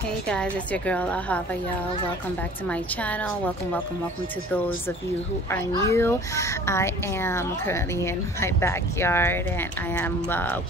Hey guys, it's your girl Ahava, y'all. Welcome back to my channel. Welcome to those of you who are new. I am currently in my backyard and I am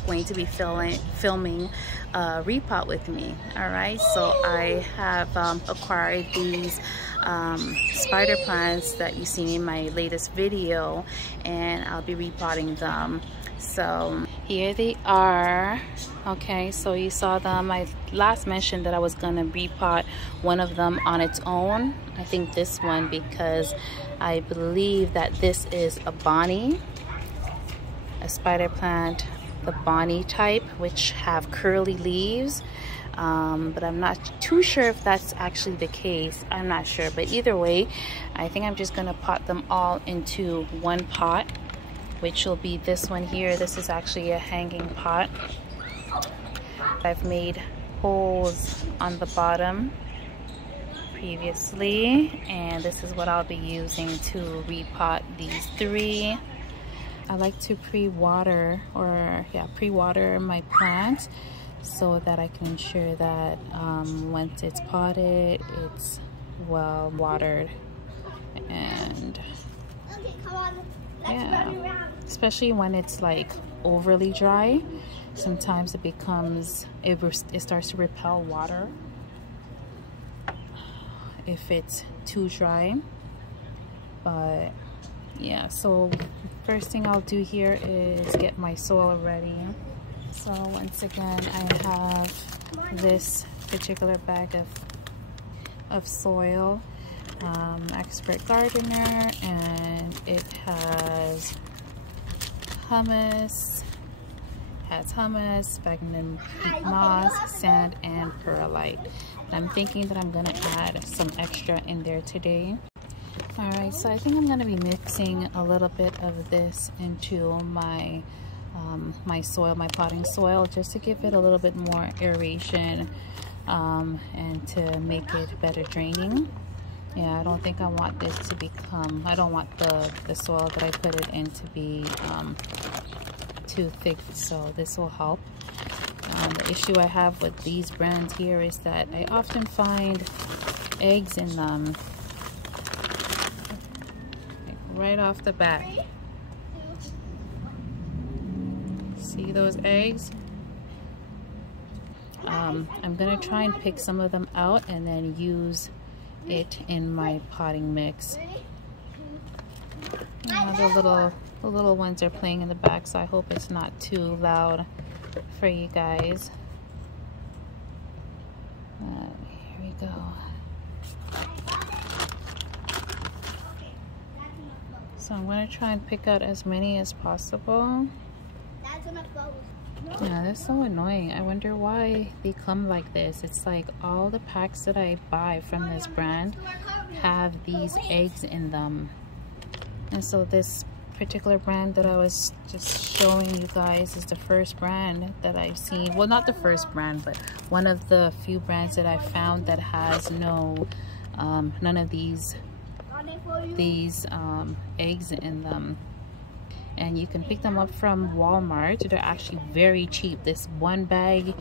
going to be filming Repot with me. All right, so I have acquired these spider plants that you've seen in my latest video, and I'll be repotting them. So here they are. Okay, so you saw them. I last mentioned that I was gonna repot one of them on its own. I think this one, because I believe that this is a Bonnie, a spider plant, the Bonnie type, which have curly leaves. But I'm not too sure if that's actually the case. I'm not sure, but either way, I think I'm just gonna pot them all into one pot, which will be this one here. This is actually a hanging pot. I've made holes on the bottom previously, and this is what I'll be using to repot these three. I like to pre-water my plants so that I can ensure that once it's potted, it's well watered. And yeah, especially when it's like overly dry, sometimes it starts to repel water if it's too dry. But yeah, so first thing I'll do here is get my soil ready. So once again, I have this particular bag of soil, Expert Gardener, and it has humus, sphagnum peat moss, sand, and perlite. And I'm thinking that I'm gonna add some extra in there today. All right, so I think I'm gonna be mixing a little bit of this into my my soil, my potting soil, just to give it a little bit more aeration and to make it better draining. Yeah, I don't think I want this to become, I don't want the soil that I put it in to be too thick, so this will help. The issue I have with these brands here is that I often find eggs in them, like right off the bat. See those eggs? I'm gonna try and pick some of them out and then use it in my potting mix. The little ones are playing in the back, so I hope it's not too loud for you guys. Here we go. So I'm going to try and pick out as many as possible. Yeah, that's so annoying. I wonder why they come like this. It's like all the packs that I buy from this brand have these eggs in them. And so this particular brand that I was just showing you guys is the first brand that I've seen. Well, not the first brand, but one of the few brands that I found that has none of these eggs in them. And you can pick them up from Walmart. They're actually very cheap. This bag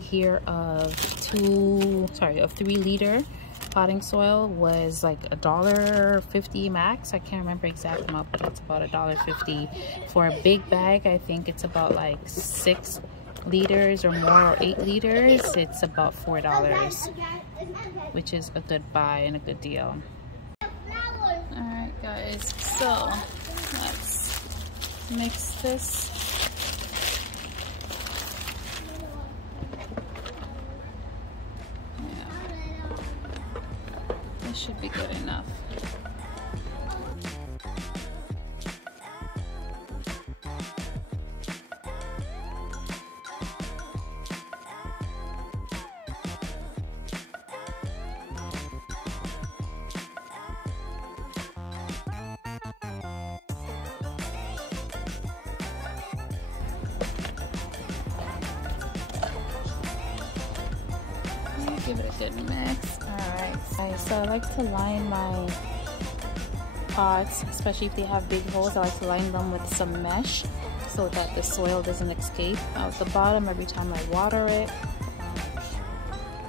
here of 3-liter potting soil was like $1.50 max. I can't remember exact amount, but it's about $1.50. For a big bag, I think it's about like 6 liters or more, or 8 liters. It's about $4, which is a good buy and a good deal. All right, guys. So let's mix this. This should be good enough. Give it a good mix. Alright, so I like to line my pots, especially if they have big holes. I like to line them with some mesh so that the soil doesn't escape out the bottom every time I water it.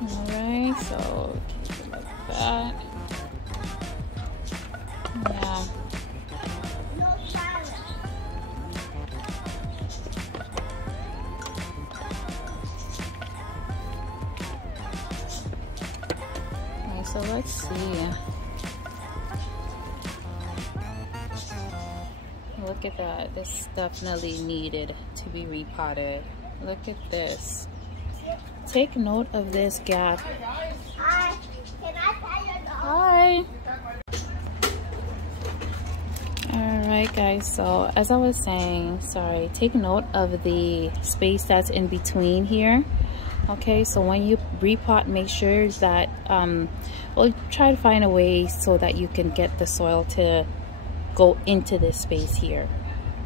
Alright, so keep it like that. Yeah. Alright, so let's see. Look at that. This definitely needed to be repotted. Look at this. Take note of this gap. Hi. Can I pet your dog? Hi. Alright guys, so as I was saying, sorry, take note of the space that's in between here. Okay, so when you repot, make sure that well, try to find a way so that you can get the soil to go into this space here,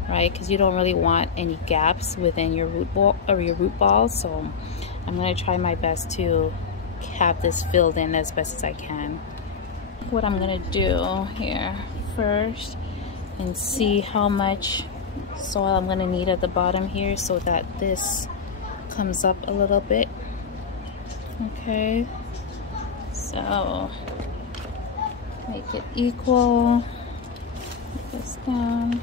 right? Because you don't really want any gaps within your root ball or your root balls. So I'm going to try my best to have this filled in as best as I can. What I'm going to do here first and see how much soil I'm going to need at the bottom here so that this comes up a little bit. Okay, so make it equal. Put this down.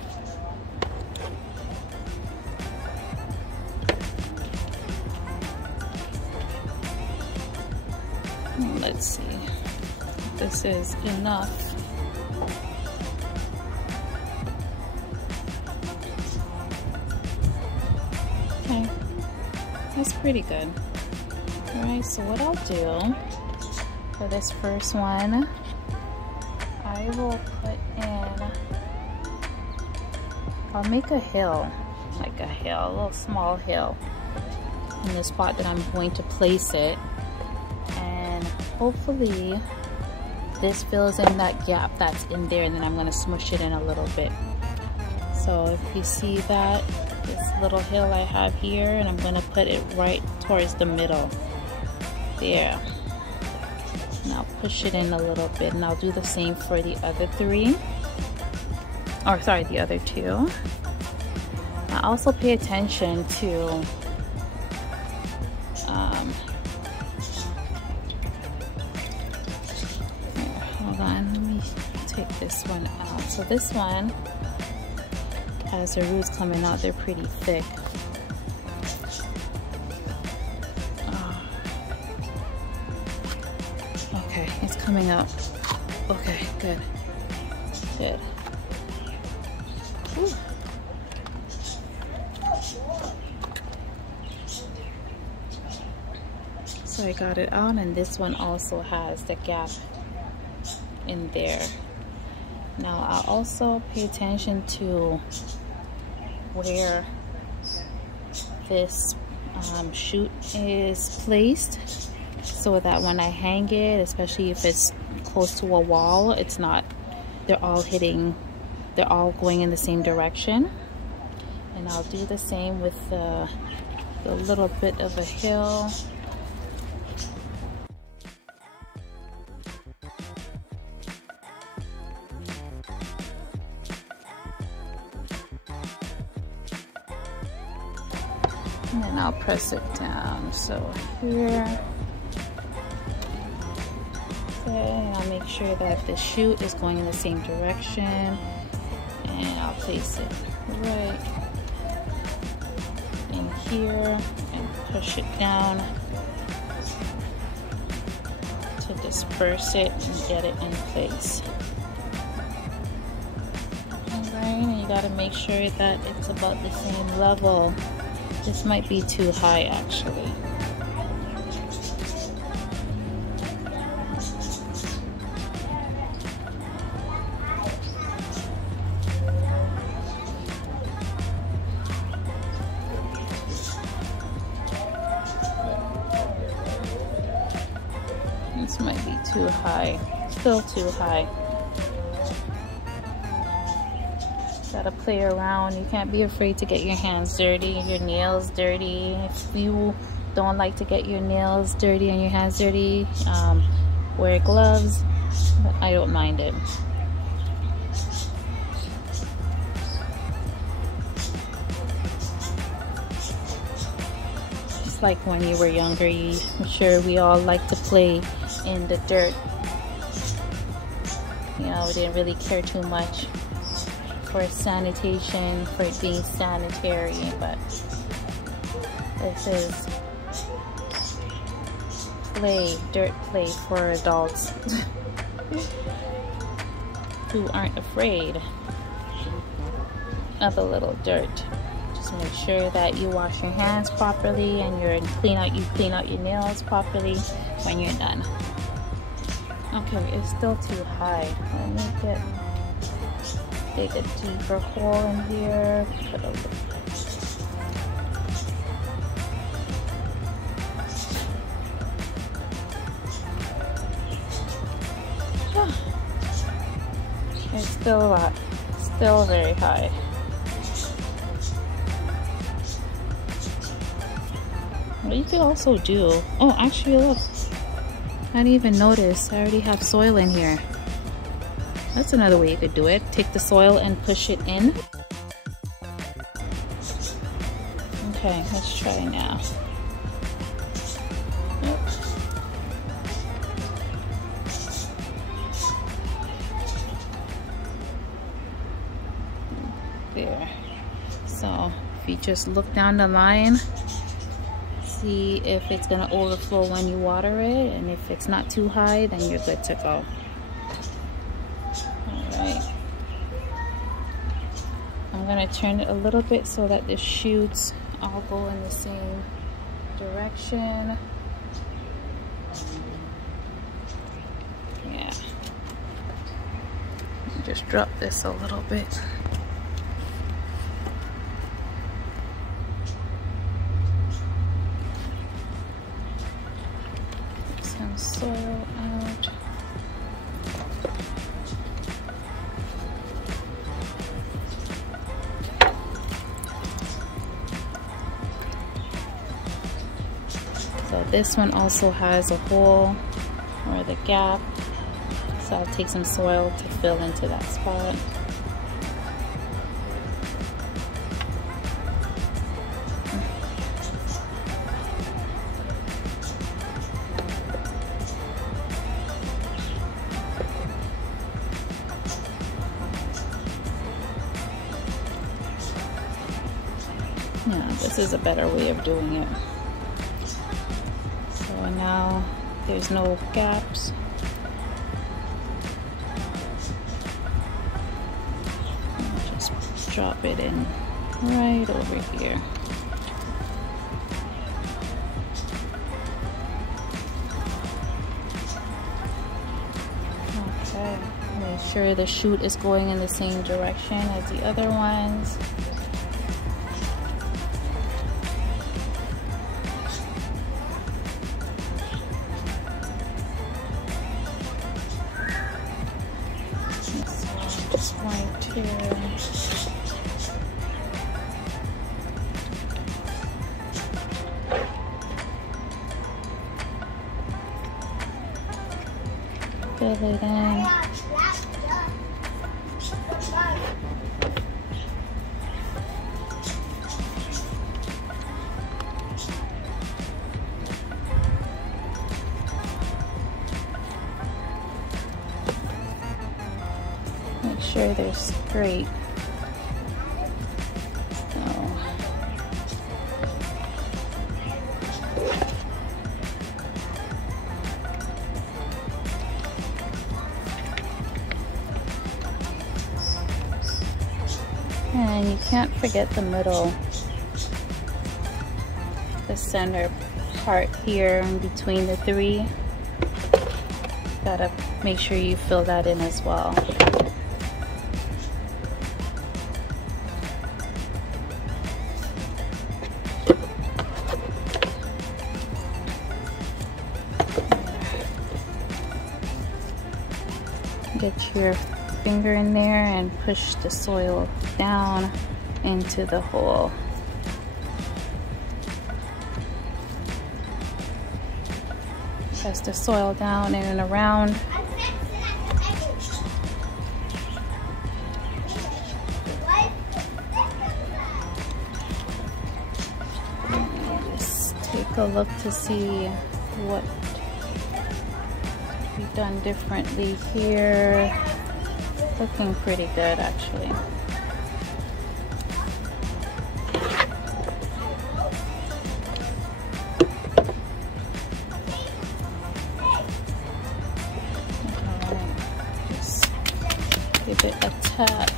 Let's see if this is enough. Okay, that's pretty good. Alright, so what I'll do for this first one, I will put in, I'll make a hill, like a hill, a little small hill in the spot that I'm going to place it. And hopefully this fills in that gap that's in there, and then I'm going to smush it in a little bit. So if you see that, this little hill I have here, and I'm going to put it right towards the middle there. And I'll push it in a little bit, and I'll do the same for the other three, or sorry, the other two. I also pay attention to hold on, let me take this one out. So this one has the roots coming out, they're pretty thick. Okay, it's coming up. Okay, good. Good. Whew. So I got it out, and this one also has the gap in there. Now I'll also pay attention to where this shoot is placed, so that when I hang it, especially if it's close to a wall, it's not, they're all going in the same direction. And I'll do the same with the little bit of a hill. And then I'll press it down. So here. Okay, I'll make sure that the shoot is going in the same direction. And I'll place it right in here and push it down to disperse it and get it in place. Alright, and you gotta make sure that it's about the same level. This might be too high actually. This might be too high, still too high. Gotta play around. You can't be afraid to get your hands dirty, your nails dirty. If you don't like to get your nails dirty and your hands dirty, wear gloves, but I don't mind it. just like when you were younger, I'm sure we all like to play in the dirt. You know, we didn't really care too much for sanitation, for it being sanitary, but this is play, dirt play for adults who aren't afraid of a little dirt. Just make sure that you wash your hands properly and you clean out your nails properly when you're done. Okay, it's still too high. Let me dig a deeper hole in here. Put a little. It's still a lot, still very high. What you could also do, oh actually look, I didn't even notice, I already have soil in here. That's another way you could do it. Take the soil and push it in. Okay, let's try now. There. So if you just look down the line, see if it's gonna overflow when you water it, and if it's not too high, then you're good to go. Alright. I'm gonna turn it a little bit so that the shoots all go in the same direction. Yeah. Just drop this a little bit. Some soil out. So this one also has a hole or the gap, so I'll take some soil to fill into that spot. Yeah, this is a better way of doing it. So now there's no gaps. I'll just drop it in right over here. Okay, make sure the shoot is going in the same direction as the other ones. Just going to fill it in. Make sure they're straight. So. And you can't forget the middle, the center part here in between the three. Gotta make sure you fill that in as well. Get your finger in there and push the soil down into the hole. Press the soil down in and around. Just take a a look to see what we've done differently here. Looking pretty good actually. Alright, just give it a tap.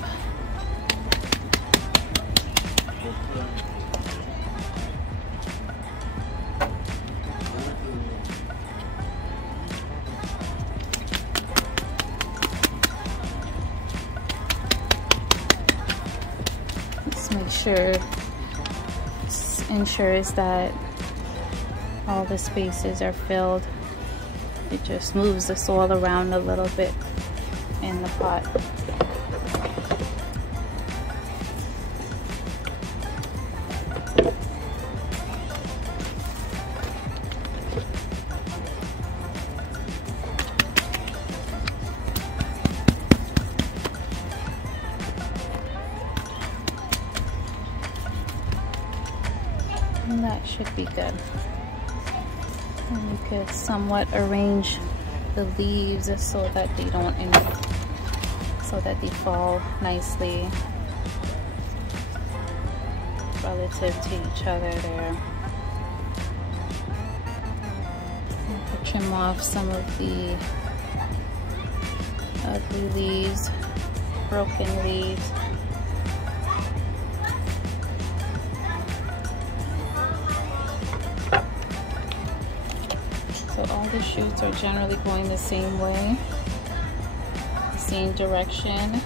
Make sure, ensures that all the spaces are filled. It just moves the soil around a little bit in the pot. And that should be good. And you could somewhat arrange the leaves so that they don't, so that they fall nicely relative to each other there. You could trim off some of the ugly leaves, broken leaves. So all the shoots are generally going the same way, the same direction.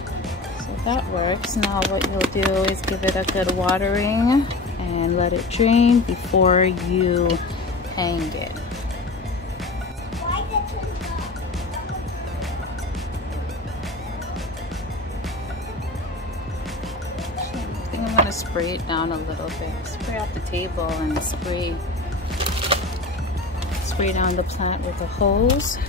So that works. Now what you'll do is give it a good watering and let it drain before you hang it. I think I'm going to spray it down a little bit. Spray off the table and spray down the plant with a hose.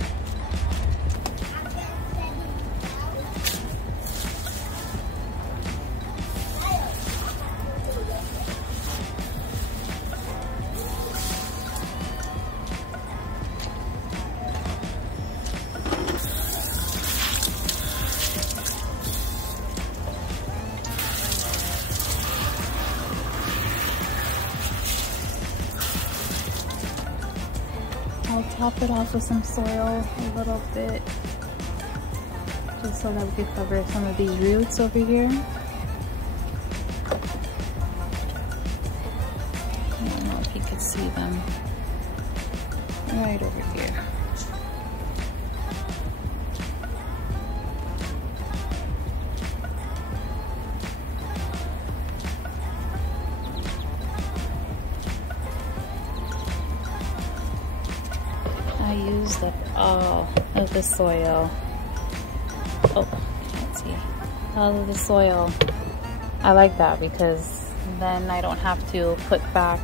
I'll top it off with some soil a little bit, just so that we can cover some of these roots over here. I don't know if you could see them right over here. I used up all of the soil. Oh, can't see. All of the soil. I like that because then I don't have to put back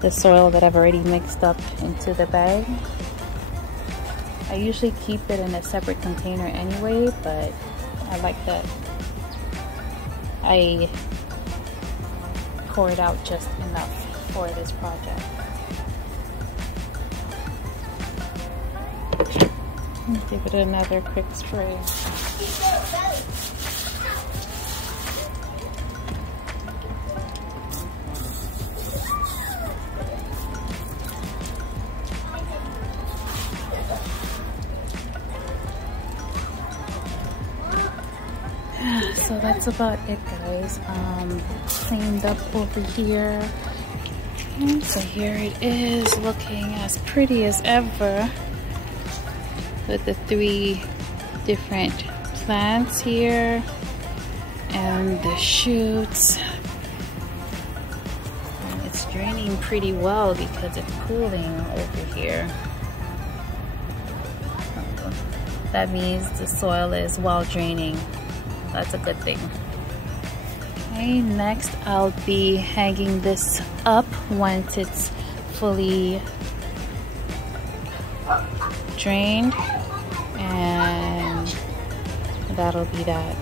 the soil that I've already mixed up into the bag. I usually keep it in a separate container anyway, but I like that I poured out just enough for this project. Give it another quick spray. So that's about it, guys. Cleaned up over here. And so here it is, looking as pretty as ever, with the 3 different plants here and the shoots. And it's draining pretty well because it's cooling over here. That means the soil is well draining. That's a good thing. Okay, next I'll be hanging this up once it's fully drained, and that'll be that.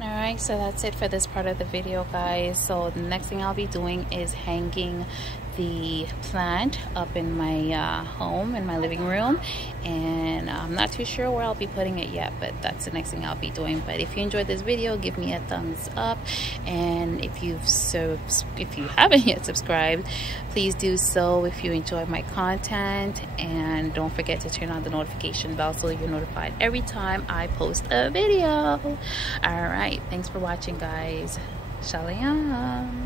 Alright Alright, so that's it for this part of the video, guys. So the next thing I'll be doing is hanging the plant up in my home, in my living room, and I'm not too sure where I'll be putting it yet, but that's the next thing I'll be doing. But if you enjoyed this video, give me a thumbs up, and if you haven't yet subscribed, please do so if you enjoy my content, and don't forget to turn on the notification bell so you're notified every time I post a video. All right, thanks for watching, guys. Shalom.